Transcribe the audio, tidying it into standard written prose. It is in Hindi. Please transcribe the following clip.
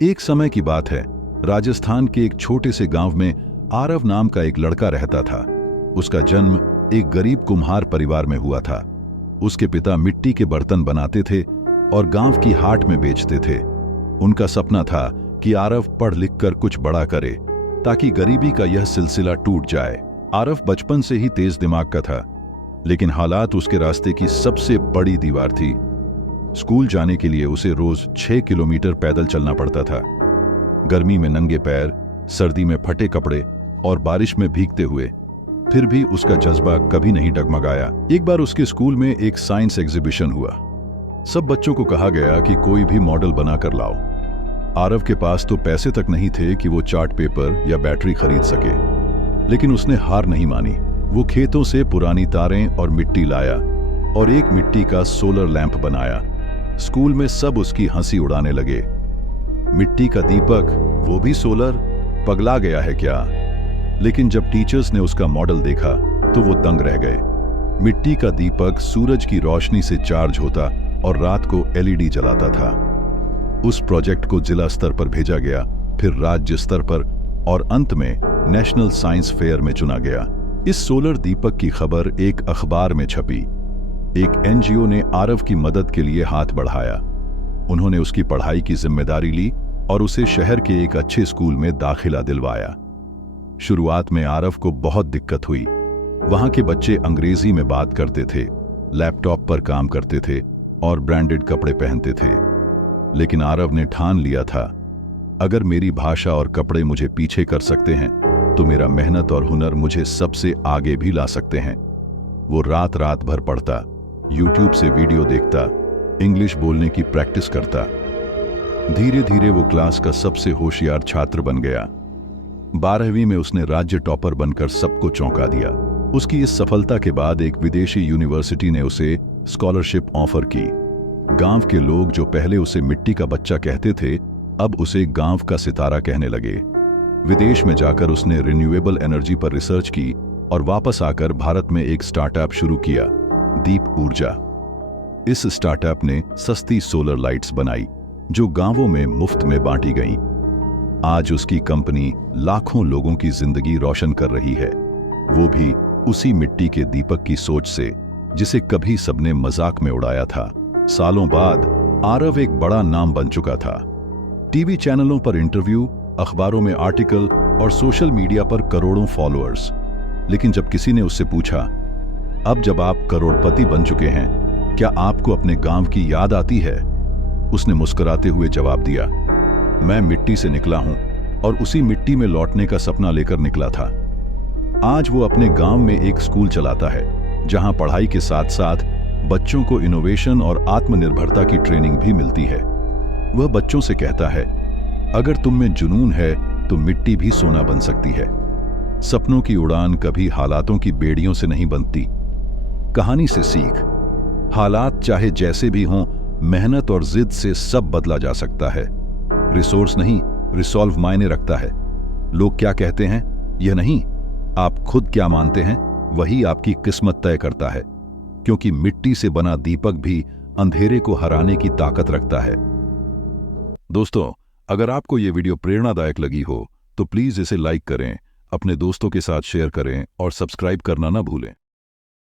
एक समय की बात है, राजस्थान के एक छोटे से गांव में आरव नाम का एक लड़का रहता था। उसका जन्म एक गरीब कुम्हार परिवार में हुआ था। उसके पिता मिट्टी के बर्तन बनाते थे और गांव की हाट में बेचते थे। उनका सपना था कि आरव पढ़ लिख कर कुछ बड़ा करे ताकि गरीबी का यह सिलसिला टूट जाए। आरव बचपन से ही तेज दिमाग का था, लेकिन हालात उसके रास्ते की सबसे बड़ी दीवार थी। स्कूल जाने के लिए उसे रोज 6 किलोमीटर पैदल चलना पड़ता था। गर्मी में नंगे पैर, सर्दी में फटे कपड़े और बारिश में भीगते हुए। फिर भी उसका जज्बा कभी नहीं डगमगाया। एक बार उसके स्कूल में एक साइंस एग्जीबिशन हुआ। सब बच्चों को कहा गया कि कोई भी मॉडल बनाकर लाओ। आरव के पास तो पैसे तक नहीं थे कि वो चार्ट पेपर या बैटरी खरीद सके, लेकिन उसने हार नहीं मानी। वो खेतों से पुरानी तारें और मिट्टी लाया और एक मिट्टी का सोलर लैंप बनाया। स्कूल में सब उसकी हंसी उड़ाने लगे। मिट्टी का दीपक, वो भी सोलर, पगला गया है क्या? लेकिन जब टीचर्स ने उसका मॉडल देखा तो वो दंग रह गए। मिट्टी का दीपक सूरज की रोशनी से चार्ज होता और रात को एलईडी जलाता था। उस प्रोजेक्ट को जिला स्तर पर भेजा गया, फिर राज्य स्तर पर और अंत में नेशनल साइंस फेयर में चुना गया। इस सोलर दीपक की खबर एक अखबार में छपी। एक एनजीओ ने आरव की मदद के लिए हाथ बढ़ाया। उन्होंने उसकी पढ़ाई की जिम्मेदारी ली और उसे शहर के एक अच्छे स्कूल में दाखिला दिलवाया। शुरुआत में आरव को बहुत दिक्कत हुई। वहां के बच्चे अंग्रेजी में बात करते थे, लैपटॉप पर काम करते थे और ब्रांडेड कपड़े पहनते थे। लेकिन आरव ने ठान लिया था, अगर मेरी भाषा और कपड़े मुझे पीछे कर सकते हैं तो मेरा मेहनत और हुनर मुझे सबसे आगे भी ला सकते हैं। वो रात रात भर पढ़ता, यूट्यूब से वीडियो देखता, इंग्लिश बोलने की प्रैक्टिस करता। धीरे धीरे वो क्लास का सबसे होशियार छात्र बन गया। 12वीं में उसने राज्य टॉपर बनकर सबको चौंका दिया। उसकी इस सफलता के बाद एक विदेशी यूनिवर्सिटी ने उसे स्कॉलरशिप ऑफर की। गांव के लोग जो पहले उसे मिट्टी का बच्चा कहते थे, अब उसे गांव का सितारा कहने लगे। विदेश में जाकर उसने रिन्यूएबल एनर्जी पर रिसर्च की और वापस आकर भारत में एक स्टार्टअप शुरू किया, दीप ऊर्जा। इस स्टार्टअप ने सस्ती सोलर लाइट्स बनाई जो गांवों में मुफ्त में बांटी गईं। आज उसकी कंपनी लाखों लोगों की जिंदगी रोशन कर रही है, वो भी उसी मिट्टी के दीपक की सोच से जिसे कभी सबने मजाक में उड़ाया था। सालों बाद आरव एक बड़ा नाम बन चुका था। टीवी चैनलों पर इंटरव्यू, अखबारों में आर्टिकल और सोशल मीडिया पर करोड़ों फॉलोअर्स। लेकिन जब किसी ने उससे पूछा, अब जब आप करोड़पति बन चुके हैं, क्या आपको अपने गांव की याद आती है? उसने मुस्कुराते हुए जवाब दिया, मैं मिट्टी से निकला हूं और उसी मिट्टी में लौटने का सपना लेकर निकला था। आज वो अपने गांव में एक स्कूल चलाता है जहां पढ़ाई के साथ साथ बच्चों को इनोवेशन और आत्मनिर्भरता की ट्रेनिंग भी मिलती है। वह बच्चों से कहता है, अगर तुम में जुनून है तो मिट्टी भी सोना बन सकती है। सपनों की उड़ान कभी हालातों की बेड़ियों से नहीं बनती। कहानी से सीख, हालात चाहे जैसे भी हों, मेहनत और जिद से सब बदला जा सकता है। रिसोर्स नहीं, रिसॉल्व मायने रखता है। लोग क्या कहते हैं यह नहीं, आप खुद क्या मानते हैं वही आपकी किस्मत तय करता है। क्योंकि मिट्टी से बना दीपक भी अंधेरे को हराने की ताकत रखता है। दोस्तों, अगर आपको यह वीडियो प्रेरणादायक लगी हो तो प्लीज इसे लाइक करें, अपने दोस्तों के साथ शेयर करें और सब्सक्राइब करना ना भूलें।